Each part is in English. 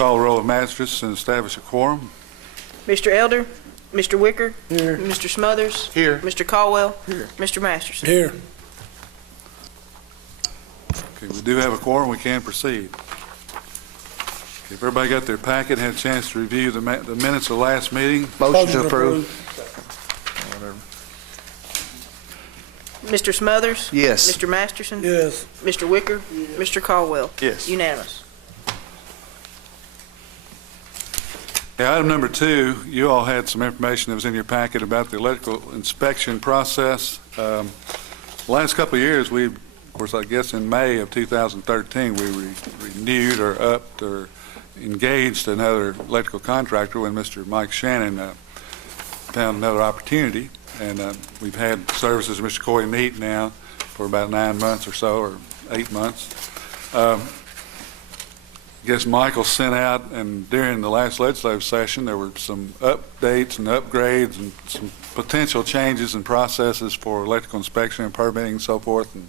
call the roll of magistrates and establish a quorum. Mr. Elder, Mr. Wicker, Here. Mr. Smothers, Here. Mr. Caldwell, Here. Mr. Masterson. Here. Okay, we do have a quorum. We can proceed. Okay, if everybody got their packet, had a chance to review the minutes of the last meeting. Motion to approve. Mr. Smothers? Yes. Mr. Masterson? Yes. Mr. Wicker? Mr. Caldwell? Yes. Unanimous. Okay, item number 2, you all had some information that was in your packet about the electrical inspection process. The last couple of years, of course, I guess in May of 2013, we renewed or upped or engaged another electrical contractor when Mr. Mike Shannon found another opportunity. And we've had services with Mr. Coy Neat now for about 9 months or so, or 8 months. I guess Michael sent out, and during the last legislative session, there were some updates and upgrades and some potential changes in processes for electrical inspection and permitting and so forth, and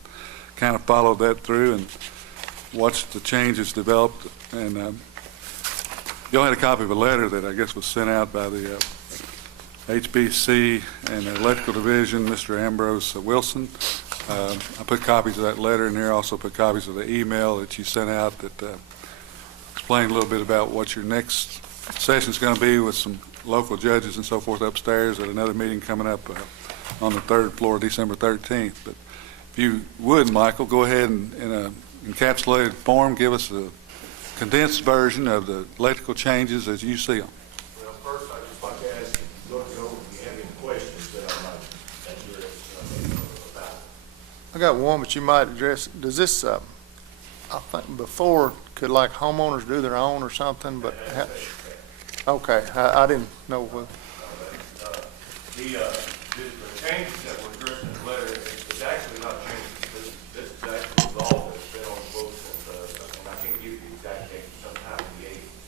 kind of followed that through and watched the changes developed. And you all had a copy of a letter that I guess was sent out by the HBC and the Electrical Division, Mr. Ambrose Wilson. I put copies of that letter in there, also put copies of the email that you sent out that explained a little bit about what your next session is going to be with some local judges and so forth upstairs at another meeting coming up on the 3rd floor, December 13th. But if you would, Michael, go ahead and in an encapsulated form, give us a condensed version of the electrical changes as you see them. Well, first, I'd just like to ask you, look over if you have any questions that I might address about. I got one, but you might address, does this, I think before, could like homeowners do their own or something, but, okay, I didn't know what. The changes that were addressed in the letter, it's actually not changes. This is actually a law that's been on the books and I can't give you the exact date, sometime in the 80s.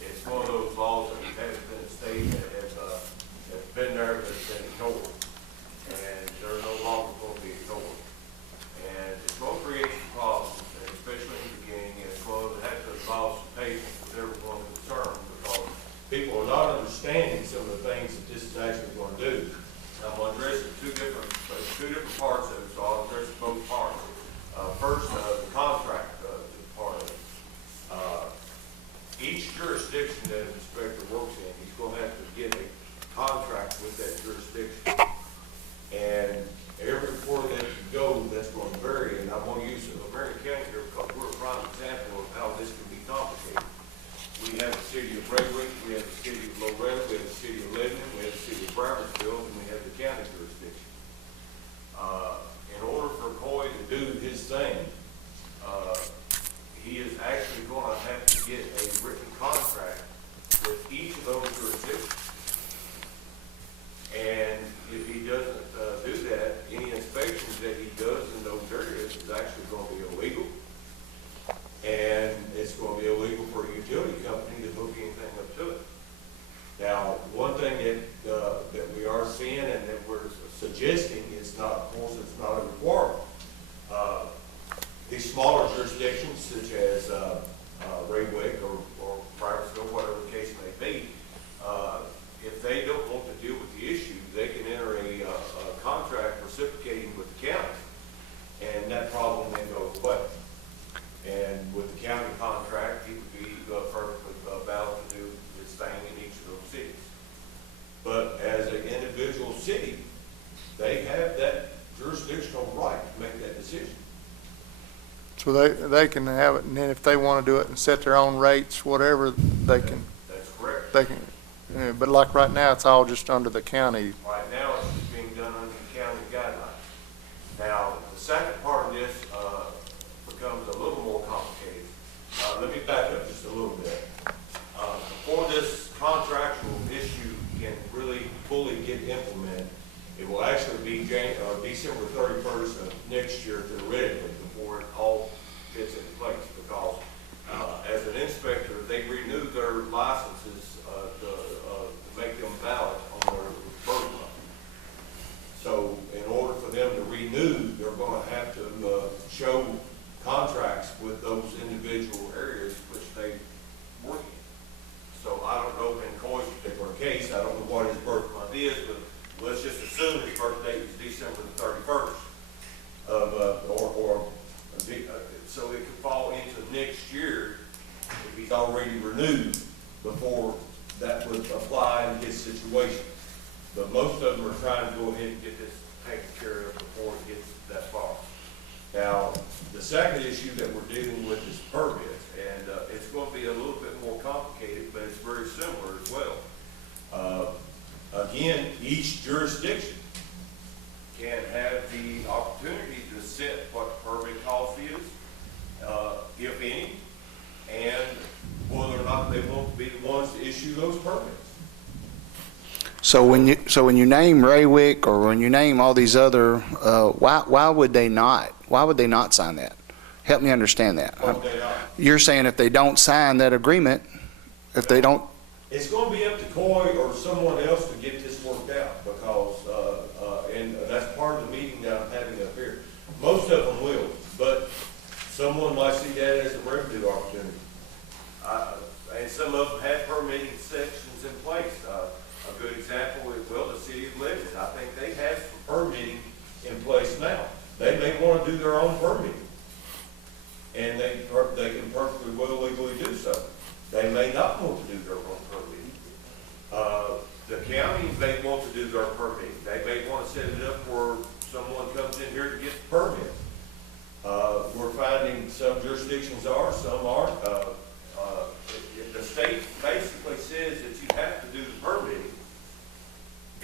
It's one of those laws that we've had in the state that has been there but has been ignored. And they're no longer going to be ignored. And it's going to create some problems, and especially in the beginning, and it's going to have to involve some patience with everyone concerned because people are not understanding some of the things that this is actually going to do. I'm going to address two different parts of it, so I'll address both parts. First, the contract part of it. Each jurisdiction that an inspector works in, he's going to have to get a contract with that jurisdiction. And everywhere that you go, that's going to vary. And I'm going to use Marion County here because we're a prime example of how this can be complicated. We have the city of Raywick, we have the city of Loretta, we have the city of Lebanon, we have the city of Brownsville, and we have the county jurisdiction. In order for Coy to do his thing, he is actually going to have to get a written contract with each of those jurisdictions. And if he doesn't do that, any inspections that he does in those areas is actually going to be illegal. And it's going to be illegal for a utility company to hook anything up to it. Now, one thing that we are seeing and that we're suggesting is not, of course, it's not a requirement. These smaller jurisdictions, such as Raywick or Brownsville, whatever the case may be, if they don't want to deal with the issue, they can enter a contract reciprocating with the county, and that problem then goes away. And with the county contract, he would be perfectly valid to do his thing in each of those cities. But as an individual city, they have that jurisdictional right to make that decision. So they can have it, and then if they want to do it and set their own rates, whatever, they can. That's correct. They can, but like right now, it's all just under the county. Right now, it's just being done under the county guidelines. Now, the second part of this becomes a little more complicated. Let me back up just a little bit. Before this contractual issue can really fully get implemented, it will actually be December 31st of next year theoretically before it all gets into place because as an inspector, they renew their licenses to make them valid on their first month. So in order for them to renew, they're going to have to show contracts with those individual areas which they work in. he's already renewed before that would apply in his situation. But most of them are trying to go ahead and get this taken care of before it gets that far. Now, the second issue that we're dealing with is permits, and it's going to be a little bit more complicated, but it's very similar as well. Again, each jurisdiction can have the opportunity to set what the permit cost is, if any, and whether or not they want to be the ones to issue those permits. So when you name Raywick or when you name all these other, why would they not sign that? Help me understand that. You're saying if they don't sign that agreement, if they don't. It's going to be up to Coy or someone else to get this worked out, because, and that's part of the meeting that I'm having up here. Most of them will, but someone might see that as a revenue opportunity. And some of them have permitting sections in place. A good example is, well, the city of Lebanon. I think they have permitting in place now. They may want to do their own permitting, and they can perfectly well legally do so. They may not want to do their own permitting. The county may want to do their permitting. They may want to set it up where someone comes in here to get the permit. We're finding some jurisdictions are, some aren't. The state basically says that you have to do the permitting,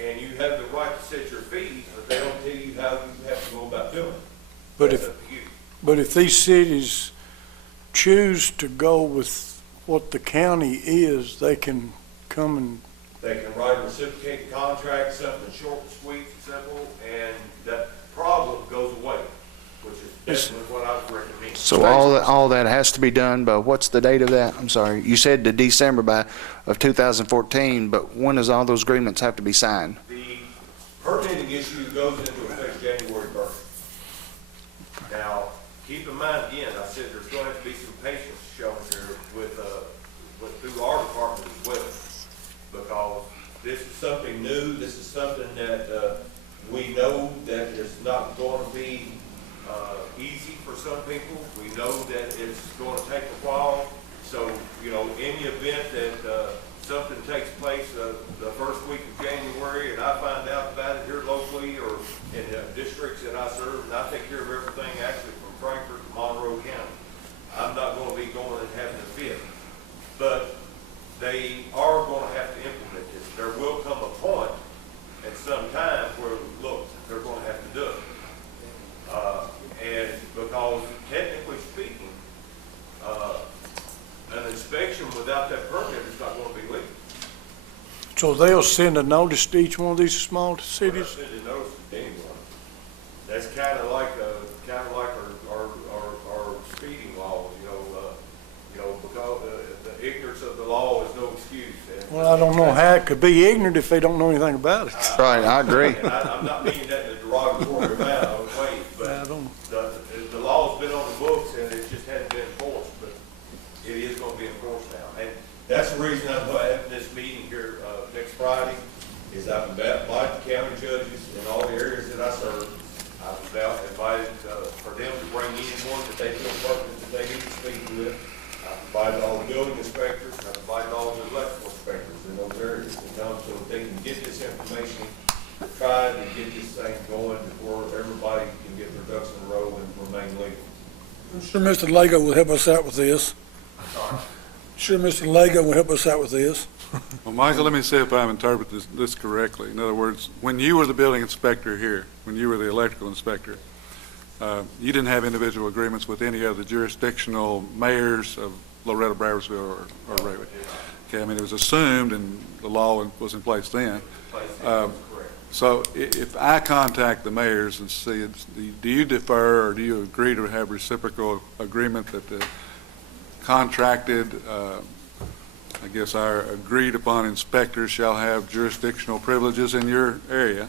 and you have the right to set your fees, but they don't tell you how you have to go about doing it. But That's up to you. But if these cities choose to go with what the county is, they can come and, They can write a reciprocated contract, something short and sweet and simple, and that problem goes away, which is definitely what I would recommend. So all that has to be done by, what's the date of that? I'm sorry. You said the December of 2014, but when does all those agreements have to be signed? The permitting issue goes into effect January 1st. Now, keep in mind, again, I said there's going to have to be some patience shown here with through our department as well, because this is something new. This is something that we know that it's not going to be easy for some people. We know that it's going to take a while. So, in the event that something takes place the first week of January, and I find out about it here locally or in the districts that I serve, and I take care of everything actually from Frankfort to Monroe County, I'm not going to be going and having a fit. But they are going to have to implement this. There will come a point at some time where, look, they're going to have to do it. And because technically speaking, an inspection without that permit is not going to be legal. so they'll send a notice to each one of these small We're not cities? sending notice to anyone. That's kind of like our speeding laws, because the ignorance of the law is no excuse. And Well, I don't know how it could be ignorant if they don't know anything about it. Right, I agree. And I'm not meaning that in a derogatory way, I but don't, the law's been on the books and it just hadn't been enforced, but it is going to be enforced now. And that's the reason I'm having this meeting here next Friday, is I've invited the county judges in all the areas that I serve. I've invited for them to bring anyone that they feel pertinent that they need to speak with. I've invited all the building inspectors, I've invited all the electrical inspectors in those areas to come so that they can get this information, try to get this thing going before everybody can get their ducks in a row and remain legal. sure Mr. Lago will help us out with this. Sure Mr. Lago will help us out with this. Well, Michael, let me see if I'm interpreting this correctly. In other words, when you were the building inspector here, when you were the electrical inspector, you didn't have individual agreements with any of the jurisdictional mayors of Loretto, Brownsville, or Raywick. Okay, I mean, it was assumed, and the law was in place then. So if I contact the mayors and see, do you defer or do you agree to have reciprocal agreement that the contracted, I guess our agreed upon inspectors shall have jurisdictional privileges in your area,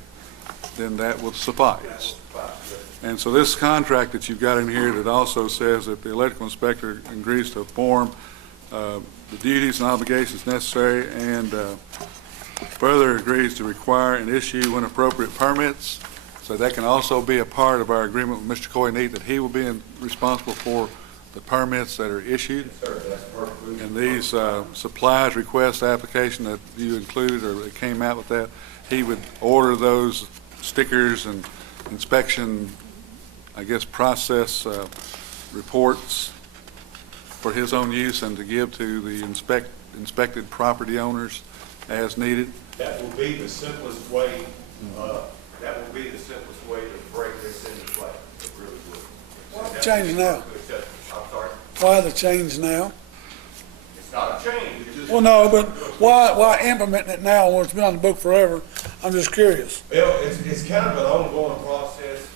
then that will suffice. And so this contract that you've got in here that also says that the electrical inspector agrees to perform the duties and obligations necessary and further agrees to require and issue when appropriate permits. So that can also be a part of our agreement with Mr. Coy-Neat, that he will be responsible for the permits that are issued. Yes, sir, that's perfect. And these supplies request application that you included, or that came out with that, he would order those stickers and inspection, I guess, process reports for his own use and to give to the inspected property owners as needed. That will be the simplest way, to break this into play. It really would. Why the change now? I'm sorry? Why the change now? It's not a change, it's just. Well, no, but why implementing it now when it's been on the book forever? I'm just curious. Well, it's kind of an ongoing process.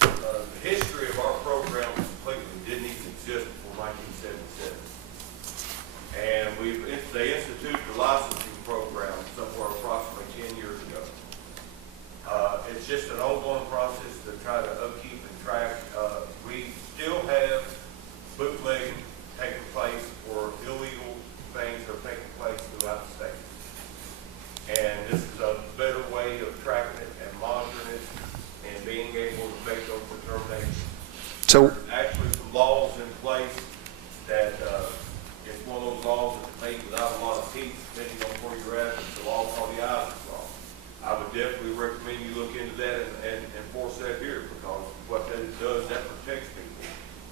The history of our program completely didn't even exist before 1977. And they instituted the licensing program somewhere approximately 10 years ago. It's just an ongoing process to try to upkeep and track. We still have bootlegging taking place, or illegal things are taking place throughout the state. And this is a better way of tracking it and monitoring it and being able to make those determinations. So, There's actually some laws in place that, it's one of those laws that's made without a lot of teeth, depending on where you're at. It's a law called the Isaac Law. I would definitely recommend you look into that and enforce that here, because what that does, that protects people.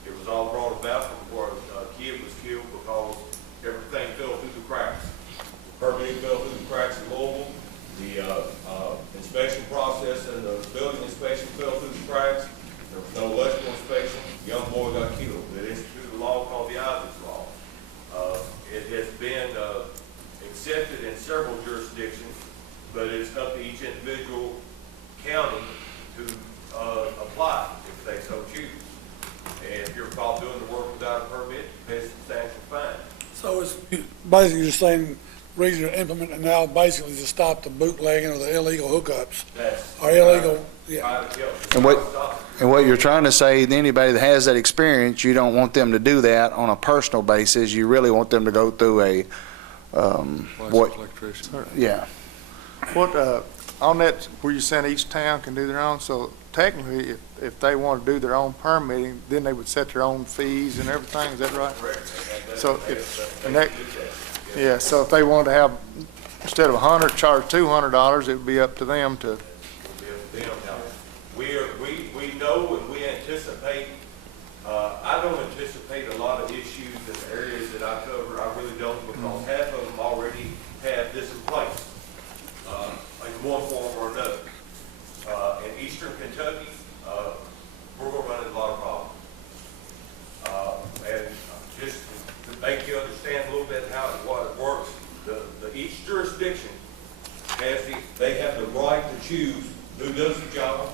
It was all brought about from where a kid was killed because everything fell through the cracks. The permitting fell through the cracks in Louisville. The inspection process and the building inspection fell through the cracks. There was no electrical inspection. The young boy got killed. They instituted a law called the Isaac Law. It has been accepted in several jurisdictions, but it's up to each individual county to apply if they so choose. And if you're caught doing the work without a permit, you pay a substantial fine. So it's basically just saying, reason to implement it now, basically to stop the bootlegging or the illegal hookups. That's Or illegal, yeah. private help. and what you're trying to say, that anybody that has that experience, you don't want them to do that on a personal basis. You really want them to go through a, Licensed electrician. yeah. What, on that, where you saying each town can do their own, so technically, if they want to do their own permitting, then they would set their own fees and everything, is that right? Correct. So yeah, so if they wanted to have, instead of $100, charge $200, it would be up to them to, We know and we anticipate, I don't anticipate a lot of issues in the areas that I cover. I really don't, because half of them already have this in place, in one form or another. In eastern Kentucky, we're gonna run into a lot of problems. And just to make you understand a little bit what it works, each jurisdiction they have the right to choose who does the job.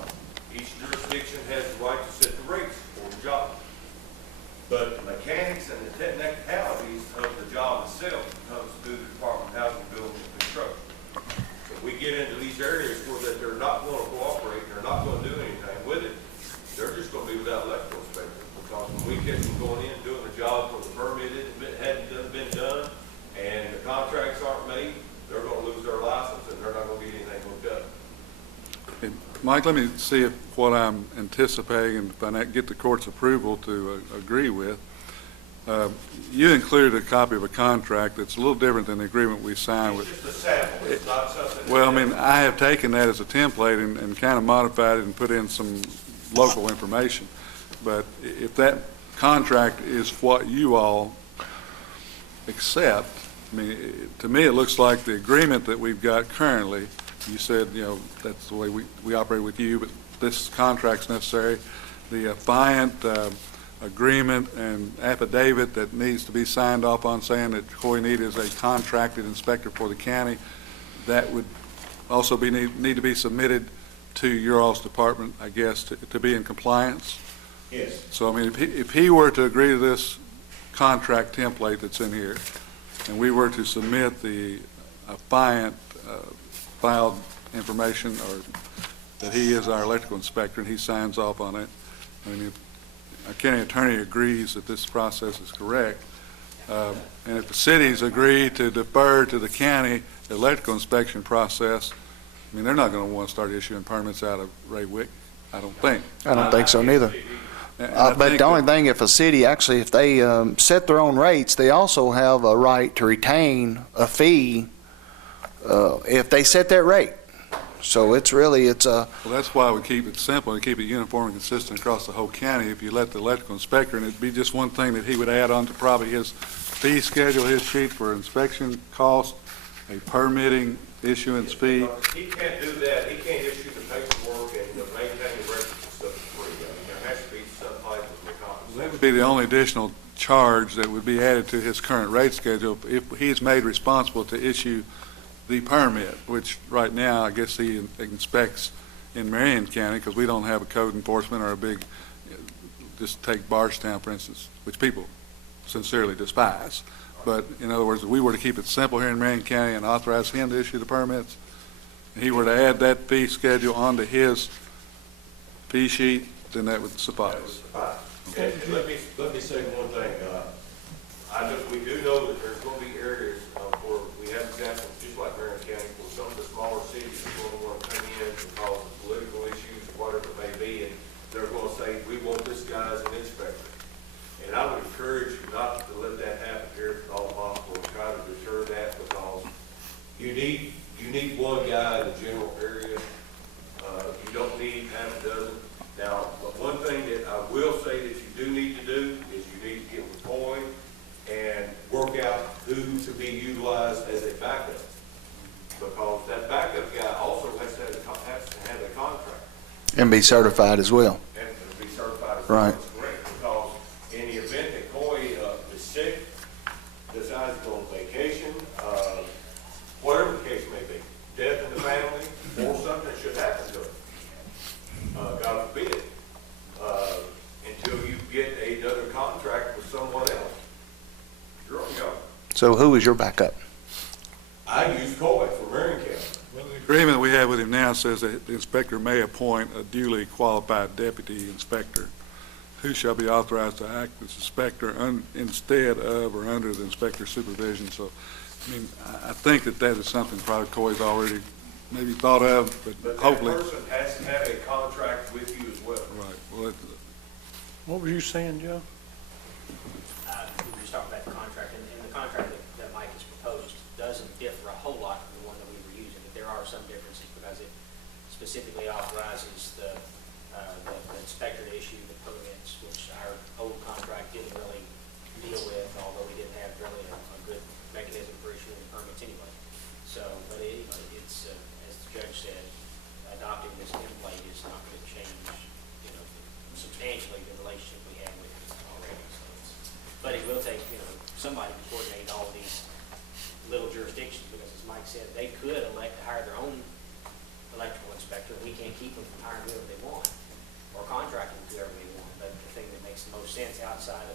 Each jurisdiction has the right to set the rates for the job. But the mechanics and the technicalities of the job itself comes through the Department of Housing, Building, and Construction. So we get into these areas where that they're not going to cooperate, they're not going to do anything with it, they're just going to be without electrical inspector. Because when we catch them going in, doing a job where the permit hadn't been done, and the contracts aren't made, they're going to lose their license, and they're not going to get anything hooked up. Okay, Mike, let me see if what I'm anticipating, and if I get the court's approval to agree with. You included a copy of a contract that's a little different than the agreement we signed with. It's just a sample, it's not something. Well, I mean, I have taken that as a template and kind of modified it and put in some local information. But if that contract is what you all accept, I mean, to me, it looks like the agreement that we've got currently, you said, you know, that's the way we operate with you, but this contract's necessary. The affiant agreement and affidavit that needs to be signed off on saying that Coy Need is a contracted inspector for the county, that would also need to be submitted to your all's department, I guess, to be in compliance. Yes. So, I mean, if he were to agree to this contract template that's in here, and we were to submit the affiant filed information, or that he is our electrical inspector, and he signs off on it, I mean, if our county attorney agrees that this process is correct, and if the cities agree to defer to the county electrical inspection process, I mean, they're not going to want to start issuing permits out of Raywick, I don't think. I don't think so neither. And I But think the only that- thing, if a city, actually, if they set their own rates, they also have a right to retain a fee if they set that rate. So it's a, Well, that's why we keep it simple and keep it uniform and consistent across the whole county. If you let the electrical inspector, and it'd be just one thing that he would add on to probably his fee schedule, his sheet for inspection cost, a permitting issuance fee. He can't do that, he can't issue the paperwork and maintain the records and stuff for free. I mean, there has to be some type of That compensation. would be the only additional charge that would be added to his current rate schedule if he's made responsible to issue the permit, which right now, I guess he inspects in Marion County, because we don't have a code enforcement or a big, just take Barstown, for instance, which people sincerely despise. But in other words, if we were to keep it simple here in Marion County and authorize him to issue the permits, and he were to add that fee schedule onto his fee sheet, then that would suffice. And let me say one thing, I know, we do know that there's gonna be areas, where we have examples, just like Marion County, where some of the smaller cities are gonna wanna come in because of political issues or whatever it may be, and they're gonna say, we want this guy as an inspector. And I would encourage you not to let that happen here if at all possible, try to deter that, because you need one guy in the general area. You don't need half a dozen. Now, but one thing that I will say that you do need to do is you need to get with Coy and work out who to be utilized as a backup. Because that backup guy also has to have a contract and be certified as well. and to be certified as Right. correct. Because in the event that Coy is sick, decides to go on vacation, whatever the case may be, death in the family, or something should happen to him, God forbid, until you get another contract with someone else, you're on your own. So who is your backup? I use Coy for Marion County. The agreement we have with him now says that the inspector may appoint a duly qualified deputy inspector who shall be authorized to act as inspector instead of or under the inspector's supervision. So, I mean, I think that is something probably Coy's already maybe thought of, but But that hopefully. person has to have a contract with you as well. Right, well, What were you saying, Joe? We were just talking about the contract, and the contract that Mike has proposed doesn't differ a whole lot from the one that we were using, but there are some differences because it specifically authorizes the inspector to issue the permits, which our old contract didn't really deal with, although we didn't have really a good mechanism for issuing the permits anyway. So, but anyway, it's, as the judge said, adopting this template is not going to change, substantially the relationship we have with it already. So it's, but it will take, somebody to coordinate all these little jurisdictions, because as Mike said, they could elect to hire their own electrical inspector. We can't keep them from hiring whoever they want or contracting with whoever they want. But the thing that makes the most sense outside of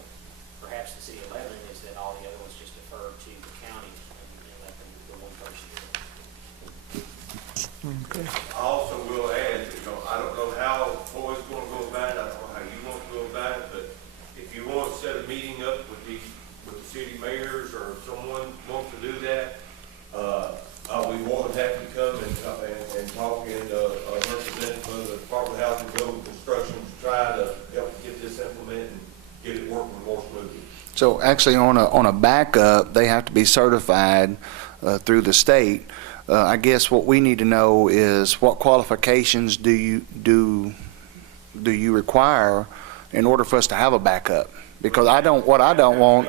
perhaps the city of Lebanon is that all the other ones just defer to the county and let the one person do it. I also will add, I don't know how Coy's gonna go about it, I don't know how you want to go about it, but if you want to set a meeting up with the city mayors or someone wants to do that, I'll be more than happy to come and talk and represent the Department of Housing and Building Construction to try to help get this implemented and get it working more smoothly. So actually, on a backup, they have to be certified through the state. I guess what we need to know is what qualifications do you require in order for us to have a backup? Because what I don't want.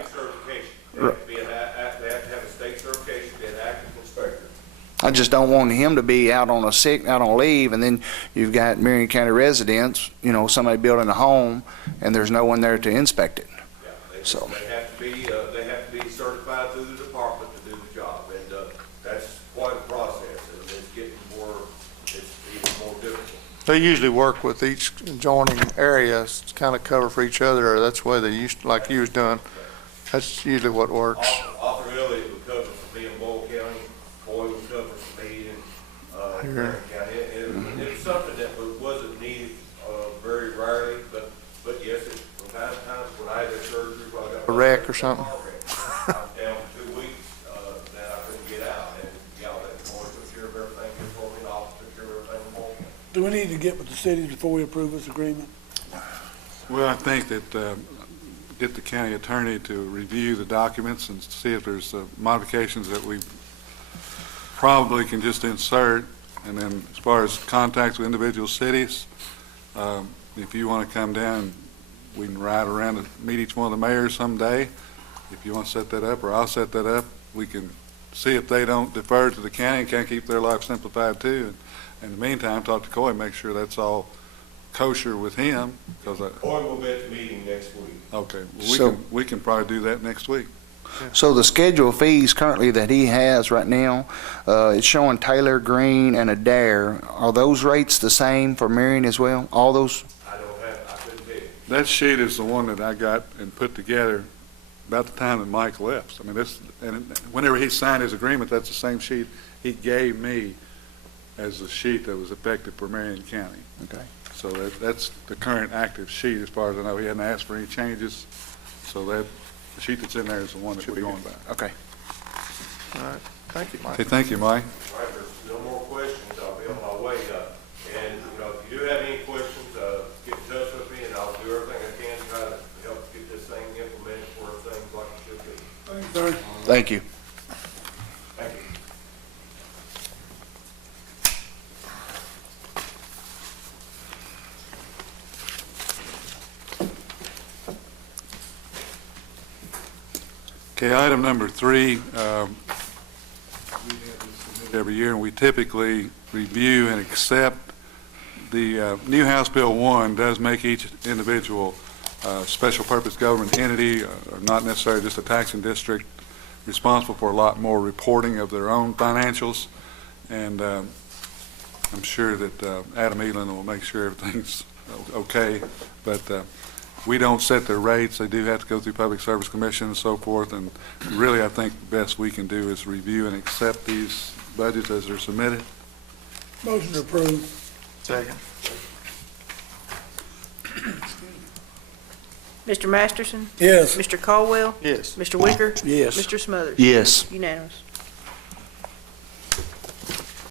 They have to have a state certification, be an active inspector. I just don't want him to be out on leave, and then you've got Marion County residents, somebody building a home, and there's no one there to inspect it. Yeah, So. they have to be certified through the department to do the job, and that's quite a process, and it's even more difficult. They usually work with each adjoining areas to kind of cover for each other, or that's the way they used, like you was doing. That's usually what works. Often really it would cover for me in Boyle County, Boyle would cover for me in Marion County. And it was something that wasn't needed very rarely, but yes, from time to time, when I had that surgery, when I got A wreck or something. I was down for 2 weeks, that I couldn't get out, and y'all let Boyle took care of everything, before me, and the office took care of everything in Boyle County. Do we need to get with the city before we approve this agreement? Well, I think that get the county attorney to review the documents and see if there's modifications that we probably can just insert. And then as far as contacts with individual cities, if you want to come down, we can ride around and meet each one of the mayors someday. If you want to set that up, or I'll set that up, we can see if they don't defer to the county and can't keep their life simplified too. And in the meantime, talk to Coy, make sure that's all kosher with him, because Or we'll be at the meeting next week. okay, well, So- we can probably do that next week. So the schedule of fees currently that he has right now, it's showing Taylor, Green, and Adair. Are those rates the same for Marion as well? All those? I couldn't tell you. That sheet is the one that I got and put together about the time that Mike left. I mean, and whenever he signed his agreement, that's the same sheet he gave me as the sheet that was effective for Marion County. Okay. So that's the current active sheet, as far as I know. He hadn't asked for any changes, so the sheet that's in there is the one that we're going by. Okay. All right, thank you, Mike. Okay, thank you, Mike. All right, there's no more questions, I'll be on my way. And, if you do have any questions, get in touch with me, and I'll do everything I can to try to help get this thing implemented for things like it should be. Thanks, sir. Thank you. Thank you. Okay, item number 3, we have this submitted every year, and we typically review and accept. The new House Bill 1 does make each individual special purpose government entity, or not necessarily just a taxing district, responsible for a lot more reporting of their own financials. And I'm sure that Adam Eland will make sure everything's okay. But we don't set their rates. They do have to go through Public Service Commission and so forth. And really, I think the best we can do is review and accept these budgets as they're submitted. Motion to approve. Second. Mr. Masterson? Yes. Mr. Caldwell? Yes. Mr. Wicker? Yes. Mr. Smothers? Yes. Unanimous.